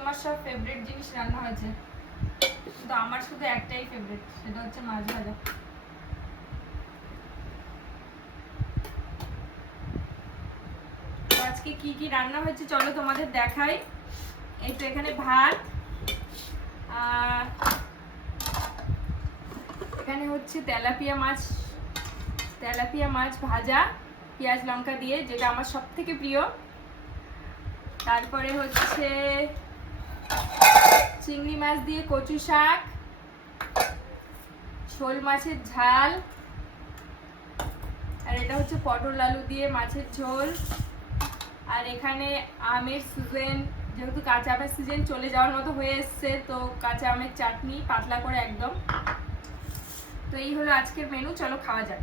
তোমার সব ফেভারিট জিনিস রান্না হয়েছে, কিন্তু আমার শুধু একটাই ফেভারিট, সেটা হচ্ছে মাছ ভাজা। আজকে কি কি রান্না হয়েছে চলো তোমাদের দেখাই। এই তো এখানে ভাত, আর এখানে হচ্ছে তেলাপিয়া মাছ ভাজা পেঁয়াজ লঙ্কা দিয়ে, যেটা আমার সব থেকে প্রিয়। তারপরে হচ্ছে চিংড়ি মাছ দিয়ে কচু শাক, শোল মাছের ঝাল, আর এটা হচ্ছে পটল আলু দিয়ে মাছের ঝোল। আর এখানে আমের সিজন, যেহেতু কাঁচা আমের সিজন চলে যাওয়ার মতো হয়ে এসছে, তো কাঁচা আমের চাটনি পাতলা করে একদম। তো এই হলো আজকের মেনু, চলো খাওয়া যাক।